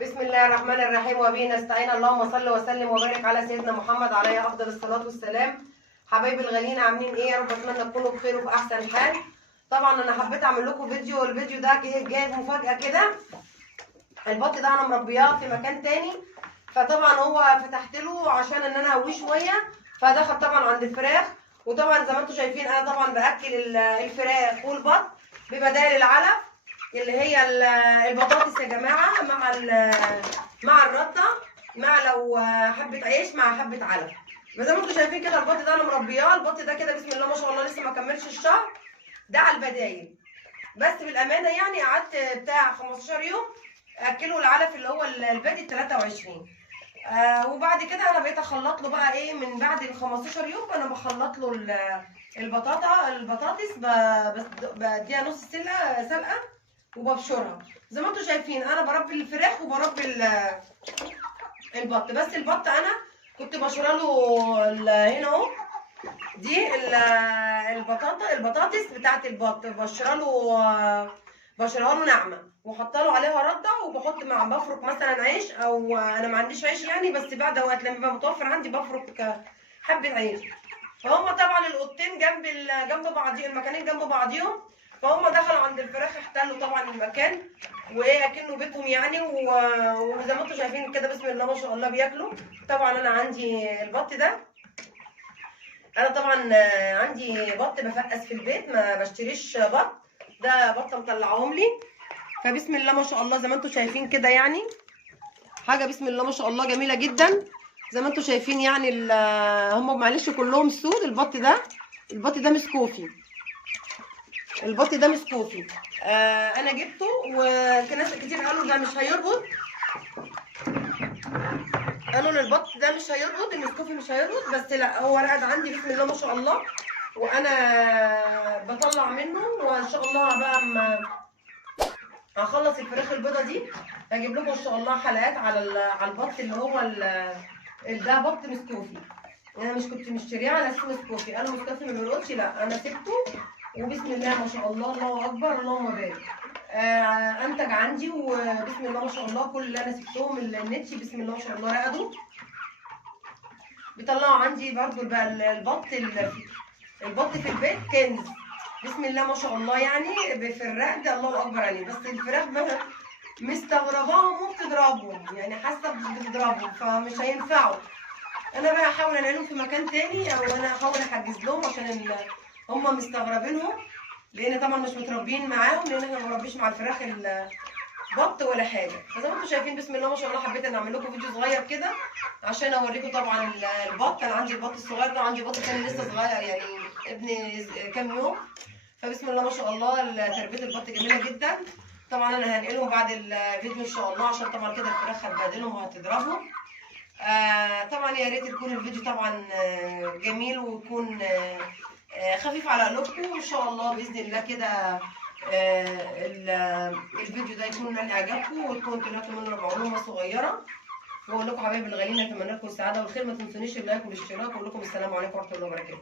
بسم الله الرحمن الرحيم وبه نستعين. اللهم صل وسلم وبارك على سيدنا محمد عليه افضل الصلاه والسلام. حبايبي الغاليين عاملين ايه؟ يا رب اتمنى تكونوا بخير وفي احسن حال. طبعا انا حبيت اعمل لكم فيديو، والفيديو ده جاي مفاجاه كده. البط ده انا مربياه في مكان تاني، فطبعا هو فتحت له عشان ان انا اهويه شويه، فدخل طبعا عند الفراخ. وطبعا زي ما انتم شايفين انا طبعا باكل الفراخ والبط ببدائل العلف اللي هي البطاطس يا جماعه، مع الرده، مع لو حبه عيش مع حبه علف. زي ما انتم شايفين كده البط ده انا مربياه. البط ده كده بسم الله ما شاء الله لسه ما كملش الشهر، ده على البدايل. بس بالامانه يعني قعدت بتاع 15 يوم اكله العلف اللي هو البادي 23. وبعد كده انا بقيت اخلط له بقى ايه من بعد ال 15 يوم. انا بخلط له البطاطس بديها نص سلقه وببشرها. زي ما انتم شايفين انا بربي الفراخ وبربي البط. بس البط انا كنت بشره له هنا اهو، دي البطاطس بتاعت البط بشرها له ناعمه وحاطه له عليها رده، وبحط بفرك مثلا عيش، او انا ما عنديش عيش يعني، بس بعد وقت لما يبقى متوفر عندي بفرك حبه عيش. فهم طبعا القطين جنب بعضيهم، المكانين جنب بعضيهم، فهم دخلوا عند الفراخ احتلوا طبعا المكان، وايه اكنه بيتهم يعني. وزي ما انتم شايفين كده بسم الله ما شاء الله بياكلوا. طبعا انا عندي البط ده، انا طبعا عندي بط بفقس في البيت، ما بشتريش بط، ده بطه مطلعهم لي. فبسم الله ما شاء الله زي ما انتم شايفين كده يعني حاجه بسم الله ما شاء الله جميله جدا. زي ما انتم شايفين يعني هم معلش كلهم سود. البط ده مسكوفي، البط ده مسكوفي. انا جبته وناس كتير قالوا ده مش هيربط، قالوا للبط ده مش هيربط، المسكوفي مش هيربط، بس لا هو رقد عندي بسم الله ما شاء الله، وانا بطلع منه. وان شاء الله بقى اما هخلص الفراخ البيضه دي هجيب لكم ان شاء الله حلقات على البط اللي هو ده بط مسكوفي. انا مش كنت مشتريه على اساس مسكوفي، انا مسكوفي ما بيرقدش، لا انا سبته وبسم الله ما شاء الله الله اكبر اللهم بارك. انتج عندي وبسم الله ما شاء الله كل اللي انا سبتهم النتي بسم الله ما شاء الله رقدوا. بيطلعوا عندي برضو بقى البط في البيت كنز بسم الله ما شاء الله يعني في الرقد الله اكبر عليه. بس الفراخ بقى مستغرباهم وبتضربهم، يعني حاسه بتضربهم فمش هينفعوا. انا بقى احاول انقلهم في مكان تاني، او انا احاول احجز لهم عشان هم مستغربينهم، لان طبعا مش متربيين معاهم، لان احنا ما بنربيش مع الفراخ البط ولا حاجه. فزي ما انتم شايفين بسم الله ما شاء الله حبيت ان اعمل لكم فيديو صغير كده عشان اوريكم طبعا البط. انا عندي البط الصغير ده، وعندي بط تاني لسه صغير يعني ابني كام يوم. فبسم الله ما شاء الله تربيه البط جميله جدا. طبعا انا هنقلهم بعد الفيديو ان شاء الله، عشان طبعا كده الفراخ هتبهدلهم وهتضربهم. طبعا يا ريت يكون الفيديو طبعا جميل ويكون خفيف على قلوبكم ان شاء الله باذن الله كده. الفيديو ده يكون نال اعجابكم وتكونوا طلعتوا منه معلومه صغيره. واقول لكم حبايبي الغاليين اتمنى لكم السعاده والخير. ما تنسونيش اللايك والاشتراك، واقول لكم السلام عليكم ورحمه الله وبركاته.